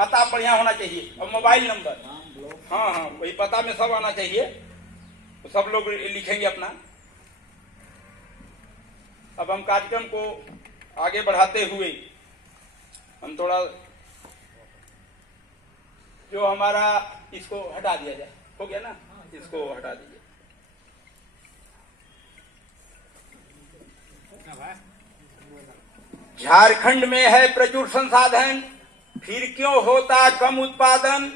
पता बढ़िया होना चाहिए और मोबाइल नंबर, हाँ हाँ वही पता में सब आना चाहिए, तो सब लोग लिखेंगे अपना। अब हम कार्यक्रम को आगे बढ़ाते हुए हम थोड़ा जो हमारा इसको हटा दिया जाए, हो गया ना, इसको हटा दीजिए। झारखंड में है प्रचुर संसाधन, फिर क्यों होता कम उत्पादन,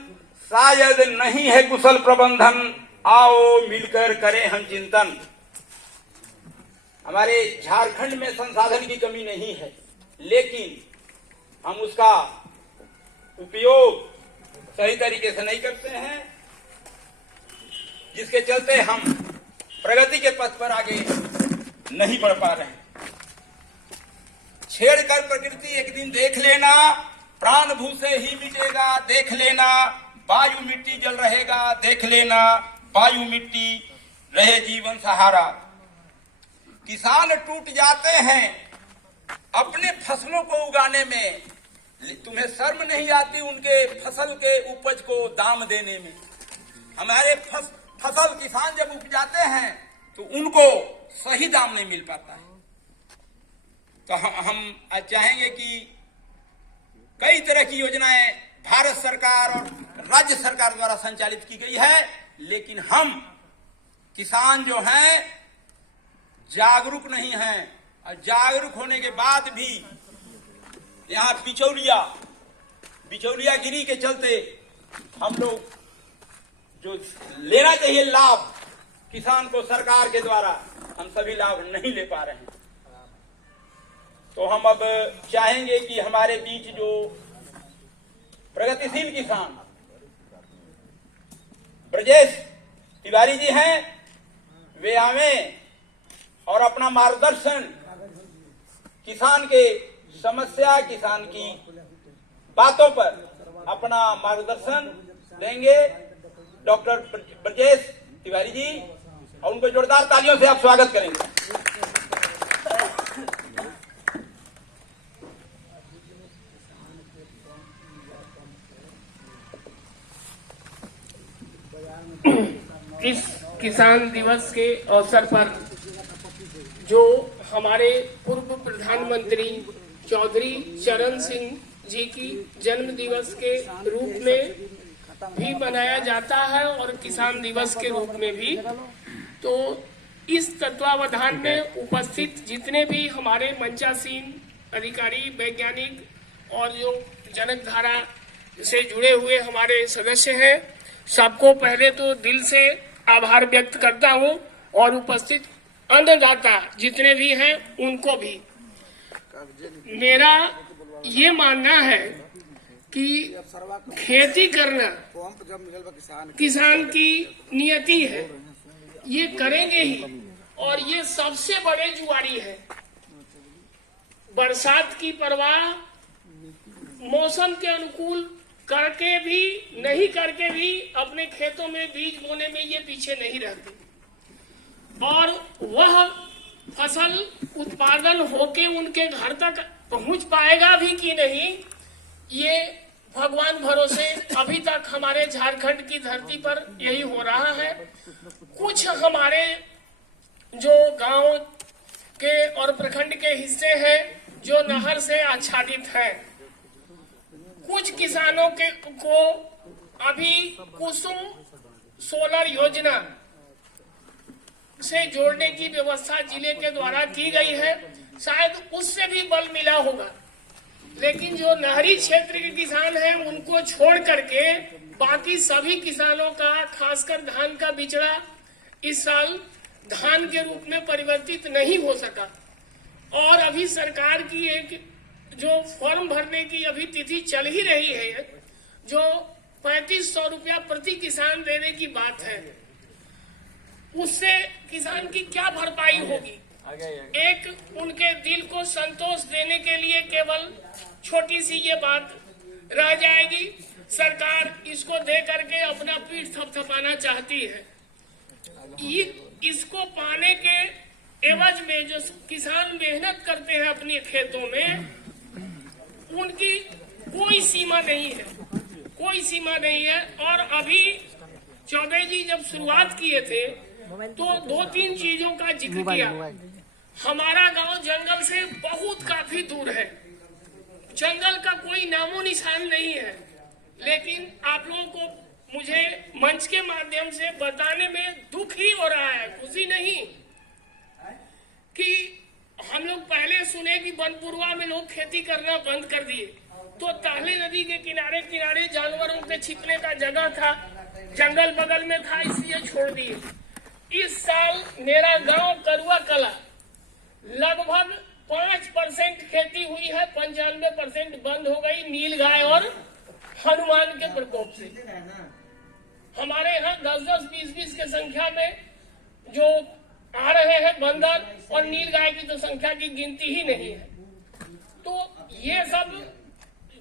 शायद नहीं है कुशल प्रबंधन, आओ मिलकर करें हम चिंतन। हमारे झारखंड में संसाधन की कमी नहीं है, लेकिन हम उसका उपयोग सही तरीके से नहीं करते हैं, जिसके चलते हम प्रगति के पथ पर आगे नहीं बढ़ पा रहे हैं। छेड़कर प्रकृति एक दिन देख लेना, प्राण भू से ही मिटेगा देख लेना, वायु मिट्टी जल रहेगा देख लेना, वायु मिट्टी रहे जीवन सहारा। किसान टूट जाते हैं अपने फसलों को उगाने में, तुम्हें शर्म नहीं आती उनके फसल के उपज को दाम देने में। हमारे फसल किसान जब उपजाते हैं तो उनको सही दाम नहीं मिल पाता है। तो हम चाहेंगे कि कई तरह की योजनाएं भारत सरकार और राज्य सरकार द्वारा संचालित की गई है, लेकिन हम किसान जो हैं जागरूक नहीं हैं, और जागरूक होने के बाद भी यहाँ बिचौलिया गिरी के चलते हम लोग जो लेना चाहिए लाभ किसान को सरकार के द्वारा, हम सभी लाभ नहीं ले पा रहे हैं। तो हम अब चाहेंगे कि हमारे बीच जो प्रगतिशील किसान ब्रजेश तिवारी जी हैं, वे आवें और अपना मार्गदर्शन किसान के समस्या, किसान की बातों पर अपना मार्गदर्शन देंगे। डॉक्टर ब्रजेश तिवारी जी, और उनको जोरदार तालियों से आप स्वागत करेंगे। इस किसान दिवस के अवसर पर जो हमारे पूर्व प्रधानमंत्री चौधरी चरण सिंह जी की जन्म दिवस के रूप में भी मनाया जाता है और किसान दिवस के रूप में भी, तो इस तत्वावधान में उपस्थित जितने भी हमारे मंचासीन अधिकारी, वैज्ञानिक और जो जनक धारा से जुड़े हुए हमारे सदस्य हैं, सबको पहले तो दिल से आभार व्यक्त करता हूं, और उपस्थित अन्नदाता जितने भी हैं उनको भी। मेरा ये मानना है कि खेती करना किसान की नियति है, ये करेंगे ही, और ये सबसे बड़े जुआरी है। बरसात की परवाह मौसम के अनुकूल करके भी नहीं करके भी अपने खेतों में बीज बोने में ये पीछे नहीं रहते, और वह फसल उत्पादन होके उनके घर तक पहुंच पाएगा भी कि नहीं, ये भगवान भरोसे अभी तक हमारे झारखंड की धरती पर यही हो रहा है। कुछ हमारे जो गांव के और प्रखंड के हिस्से हैं जो नहर से आच्छादित हैं, कुछ किसानों को अभी कुसुम सोलर योजना से जोड़ने की व्यवस्था जिले के द्वारा की गई है, शायद उससे भी बल मिला होगा। लेकिन जो नहरी क्षेत्र के किसान हैं उनको छोड़ करके बाकी सभी किसानों का, खासकर धान का बिचड़ा इस साल धान के रूप में परिवर्तित नहीं हो सका, और अभी सरकार की एक जो फॉर्म भरने की अभी तिथि चल ही रही है, जो 3500 रुपया प्रति किसान देने की बात है, उससे किसान की क्या भरपाई होगी। एक उनके दिल को संतोष देने के लिए केवल छोटी सी ये बात रह जाएगी, सरकार इसको दे करके अपना पीठ थपथपाना चाहती है। इसको पाने के एवज में जो किसान मेहनत करते हैं अपने खेतों में, उनकी कोई सीमा नहीं है, कोई सीमा नहीं है। और अभी चौबे जी जब शुरुआत किए थे तो 2-3 चीजों का जिक्र किया। हमारा गांव जंगल से बहुत काफी दूर है, जंगल का कोई नामो निशान नहीं है, लेकिन आप लोगों को मुझे मंच के माध्यम से बताने में दुख ही हो रहा है, खुशी नहीं, कि हम लोग पहले सुने कि बनपुरवा में लोग खेती करना बंद कर दिए, तो ताहले नदी के किनारे किनारे जानवरों के छिपने का जगह था, जंगल बगल में था, इसलिए छोड़ दिए। इस साल मेरा गांव करुआ कला लगभग 5% खेती हुई है, 95% बंद हो गई नील गाय और हनुमान के प्रकोप से। हमारे यहाँ 10-10, 20-20 के संख्या में जो आ रहे हैं बंदर, और नील गाय की तो संख्या की गिनती ही नहीं है। तो ये सब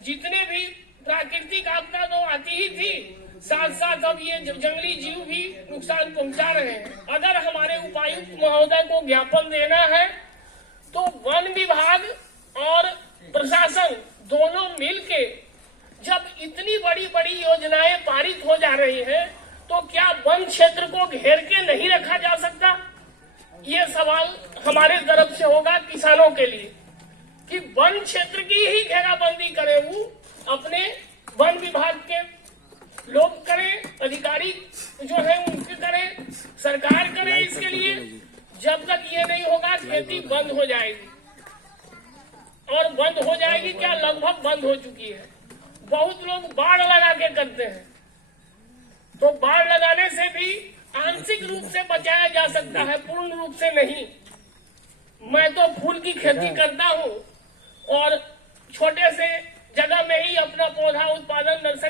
जितने भी प्राकृतिक आपदा तो आती ही थी, साथ साथ अब ये जंगली जीव भी नुकसान पहुंचा रहे हैं। अगर हमारे उपायुक्त महोदय को ज्ञापन देना है तो वन विभाग और प्रशासन दोनों मिलके जब इतनी बड़ी बड़ी योजनाएं पारित हो जा रही हैं, तो क्या वन क्षेत्र को घेर के नहीं रखा जा सकता? ये सवाल हमारे तरफ से होगा किसानों के लिए कि वन क्षेत्र की ही घेराबंदी करे, वो अपने वन विभाग के लोग करें, अधिकारी जो है उनके करें, सरकार करे इसके लिए। जब तक ये नहीं होगा खेती बंद हो जाएगी, और बंद हो जाएगी क्या, लगभग बंद हो चुकी है। बहुत लोग बाढ़ लगा के करते हैं, तो बाढ़ लगाने से भी आंशिक रूप से बचाया जा सकता है, पूर्ण रूप से नहीं। मैं तो फूल की खेती करता हूँ और छोटे से जगह में ही अपना पौधा उत्पादन नर्सरी